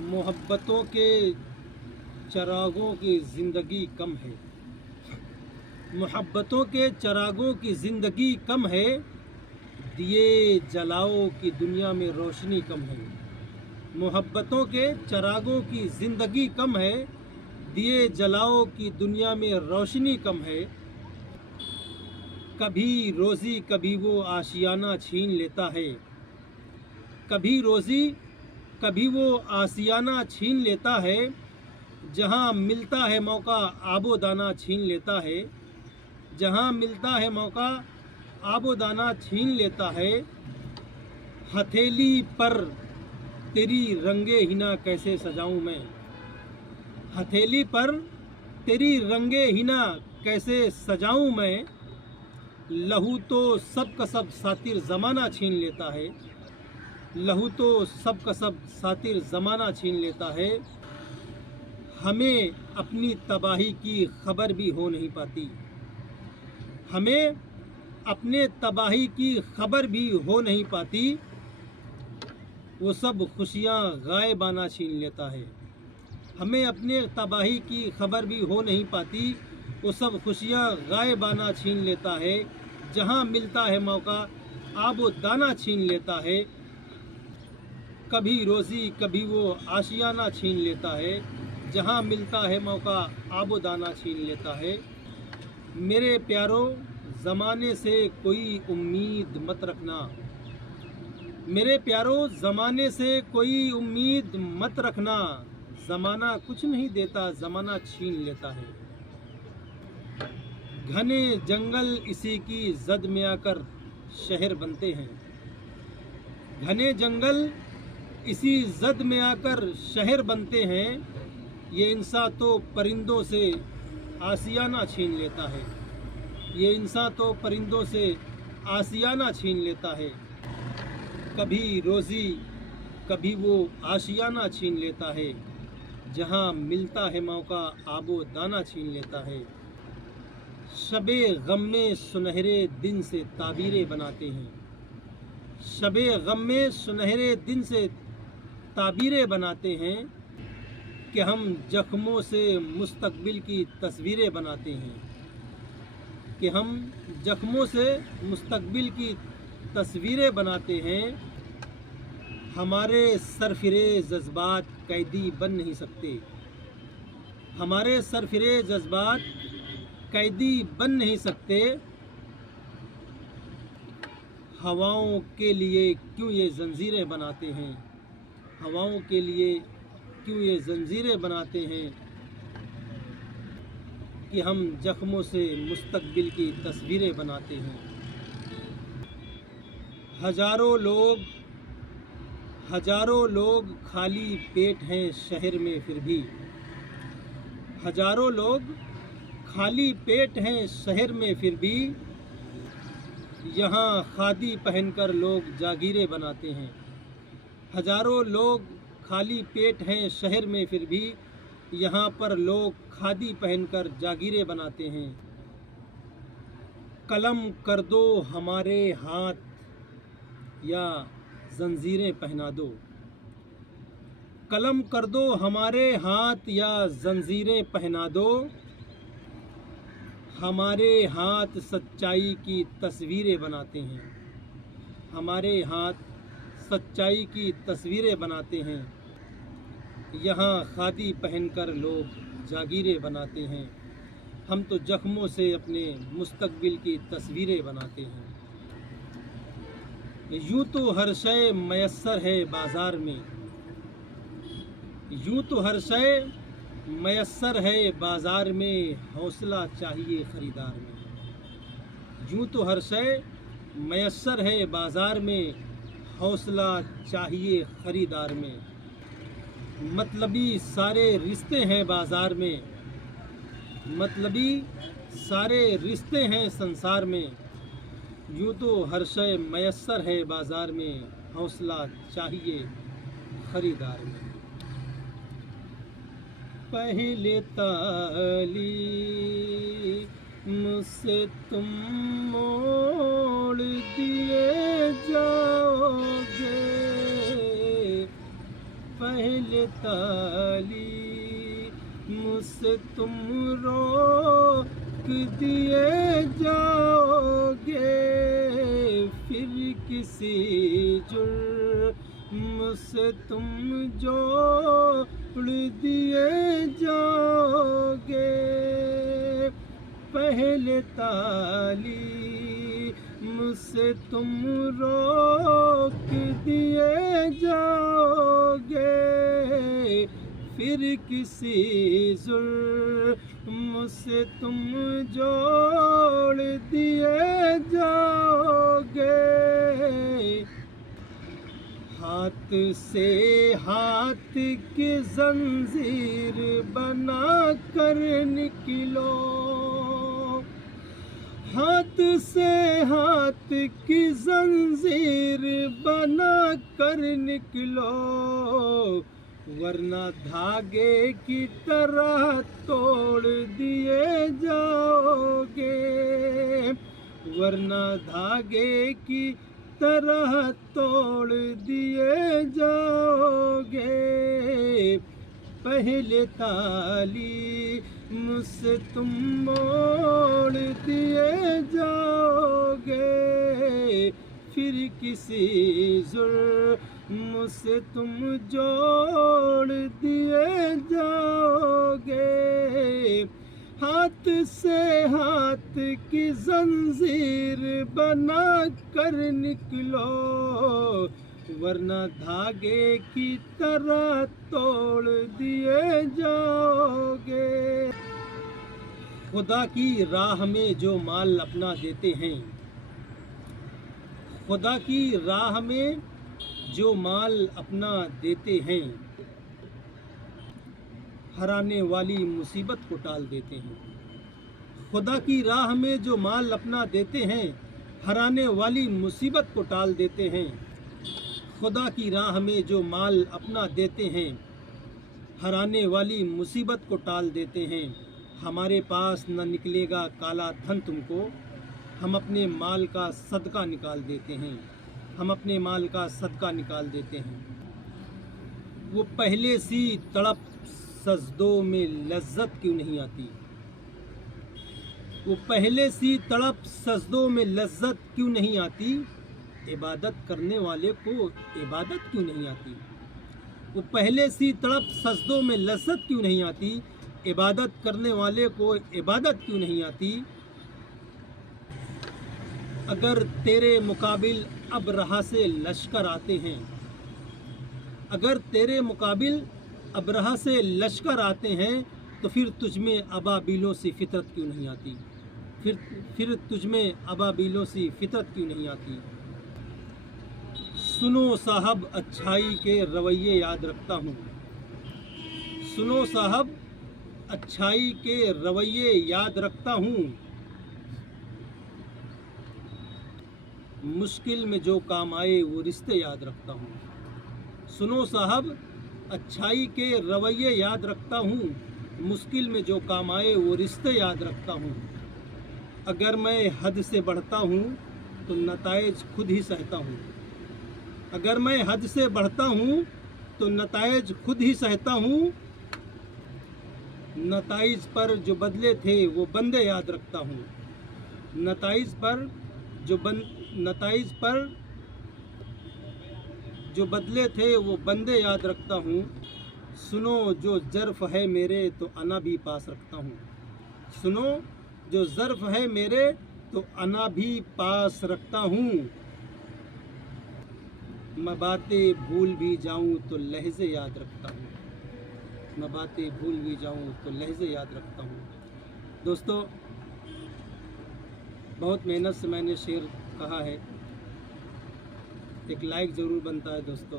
मोहब्बतों के चरागों की ज़िंदगी कम है। मोहब्बतों के चरागों की ज़िंदगी कम है। दिए जलाओ की दुनिया में रोशनी कम है। मोहब्बतों के चरागों की ज़िंदगी कम है। दिए जलाओ की दुनिया में रोशनी कम है। कभी रोज़ी कभी वो आशियाना छीन लेता है। कभी रोज़ी कभी वो आशियाना छीन लेता है। जहाँ मिलता है मौका आबो दाना छीन लेता है। जहाँ मिलता है मौका आबो दाना छीन लेता है। हथेली पर तेरी रंगे हिना कैसे सजाऊं मैं। हथेली पर तेरी रंगे हिना कैसे सजाऊं मैं। लहू तो सब का सब सातिर ज़माना छीन लेता है। लहू तो सब का सब सातिर ज़माना छीन लेता है। हमें अपनी तबाही की खबर भी हो नहीं पाती। हमें अपने तबाही की खबर भी हो नहीं पाती। वो सब खुशियाँ गायबाना छीन लेता है। हमें अपने तबाही की खबर भी हो नहीं पाती। वो सब खुशियाँ गायबाना छीन लेता है। जहाँ मिलता है मौका आबो दाना छीन लेता है। कभी रोज़ी कभी वो आशियाना छीन लेता है। जहाँ मिलता है मौका आबो दाना छीन लेता है। मेरे प्यारों ज़माने से कोई उम्मीद मत रखना। मेरे प्यारों ज़माने से कोई उम्मीद मत रखना। ज़माना कुछ नहीं देता, ज़माना छीन लेता है। घने जंगल इसी की जद में आकर शहर बनते हैं। घने जंगल इसी जद में आकर शहर बनते हैं। ये इंसान तो परिंदों से आसियाना छीन लेता है। ये इंसान तो परिंदों से आसियाना छीन लेता है। कभी रोज़ी कभी वो आशियाना छीन लेता है। जहाँ मिलता है मौका आबो दाना छीन लेता है। शबे गम में सुनहरे दिन से ताबीरें बनाते हैं। शबे गम में सुनहरे दिन से ताबीरें बनाते हैं कि हम जख्मों से मुस्तकबिल की तस्वीरें बनाते हैं। कि हम जख्मों से मुस्तकबिल की तस्वीरें बनाते हैं। हमारे सरफिरे जज्बात कैदी बन नहीं सकते। हमारे सरफिरे जज्बात कैदी बन नहीं सकते। हवाओं के लिए क्यों ये जंजीरें बनाते हैं। हवाओं के लिए क्यों ये जंजीरें बनाते हैं कि हम जख्मों से मुस्तकबिल की तस्वीरें बनाते हैं। हजारों लोग खाली पेट हैं शहर में फिर भी। हजारों लोग खाली पेट हैं शहर में फिर भी। यहाँ खादी पहनकर लोग जागीरें बनाते हैं। हजारों लोग खाली पेट हैं शहर में फिर भी। यहाँ पर लोग खादी पहनकर जागीरें बनाते हैं। कलम कर दो हमारे हाथ या जंजीरें पहना दो। कलम कर दो हमारे हाथ या जंजीरें पहना दो। हमारे हाथ सच्चाई की तस्वीरें बनाते हैं। हमारे हाथ सच्चाई की तस्वीरें बनाते हैं। यहाँ खादी पहनकर लोग जागीरें बनाते हैं। हम तो जख्मों से अपने मुस्तकबिल की तस्वीरें बनाते हैं। यूँ तो हर शय मयस्सर है बाज़ार में। यूँ तो हर शय मयस्सर है बाज़ार में। हौसला चाहिए ख़रीदार में। यूँ तो हर शय मयस्सर है बाज़ार में। हौसला चाहिए ख़रीदार में। मतलबी सारे रिश्ते हैं बाज़ार में। मतलबी सारे रिश्ते हैं संसार में। यूँ तो हर शय मयस्सर है बाज़ार में। हौसला चाहिए ख़रीदार में। पहले तालीम से तुम मोड़ दिए जाओगे। पहले पहले ताली मुझसे तुम रोक दिए जाओगे, फिर किसी जुर्म से तुम जोड़ दिए जाओगे। पहले ताली मुझसे तुम रोक दिए जाओगे, फिर किसी जुर्म से तुम जोड़ दिए जाओगे। हाथ से हाथ की जंजीर बना कर निकलो, हाथ से हाथ की जंजीर बना कर निकलो, वरना धागे की तरह तोड़ दिए जाओगे, वरना धागे की तरह तोड़ दिए जाओगे। पहले ताली मुझसे तुम मोड़ दिए जाओगे, फिर किसी जुर्म से तुम जोड़ दिए जाओगे। हाथ से हाथ की जंजीर बना कर निकलो, वरना धागे की तरह तोड़ दिए जाओगे। खुदा की राह में जो माल अपना देते हैं, खुदा की राह में जो माल अपना देते हैं, हराने वाली मुसीबत को टाल देते हैं। खुदा की राह में जो माल अपना देते हैं, हराने वाली मुसीबत को टाल देते हैं। खुदा की राह में जो माल अपना देते हैं, हराने वाली मुसीबत को टाल देते हैं। हमारे पास न निकलेगा काला धन तुमको, हम अपने माल का सदका निकाल देते हैं, हम अपने माल का सदका निकाल देते हैं। वो पहले सी तड़प सजदों में लज्जत क्यों नहीं आती, वो पहले सी तड़प सजदों में लज्जत क्यों नहीं आती, इबादत करने वाले को इबादत क्यों नहीं आती। वो पहले सी तड़प सजदों में लज्जत क्यों नहीं आती, इबादत करने वाले को इबादत क्यों नहीं आती। अगर तेरे मुकाबिल अब रहा से लश्कर आते हैं, अगर तेरे मुकाबिल अब रहा से लश्कर आते हैं, तो फिर तुझमें अबाबिलों सी फितरत क्यों नहीं आती, फिर तुझमें अबाबिलों सी फितरत क्यों नहीं आती। सुनो साहब अच्छाई के रवैये याद रखता हूँ, सुनो साहब अच्छाई के रवैये याद रखता हूँ। मुश्किल में जो काम आए वो रिश्ते याद रखता हूँ। सुनो साहब अच्छाई के रवैये याद रखता हूँ, मुश्किल में जो काम आए वो रिश्ते याद रखता हूँ। अगर मैं हद से बढ़ता हूँ तो नताइज खुद ही सहता हूँ, अगर मैं हद से बढ़ता हूँ तो नताइज खुद ही सहता हूँ। नताइज पर जो बदले थे वो बंदे याद रखता हूँ, नताइज पर जो बदले थे वो बंदे याद रखता हूँ। सुनो जो ज़र्फ़ है मेरे तो अना भी पास रखता हूँ, सुनो जो ज़र्फ़ है मेरे तो अना भी पास रखता हूँ। मैं बातें भूल भी जाऊँ तो लहज़े याद रखता हूँ, मैं बातें भूल भी जाऊँ तो लहज़े याद रखता हूँ। दोस्तों, बहुत मेहनत से मैंने शेर कहा है, एक लाइक ज़रूर बनता है दोस्तों।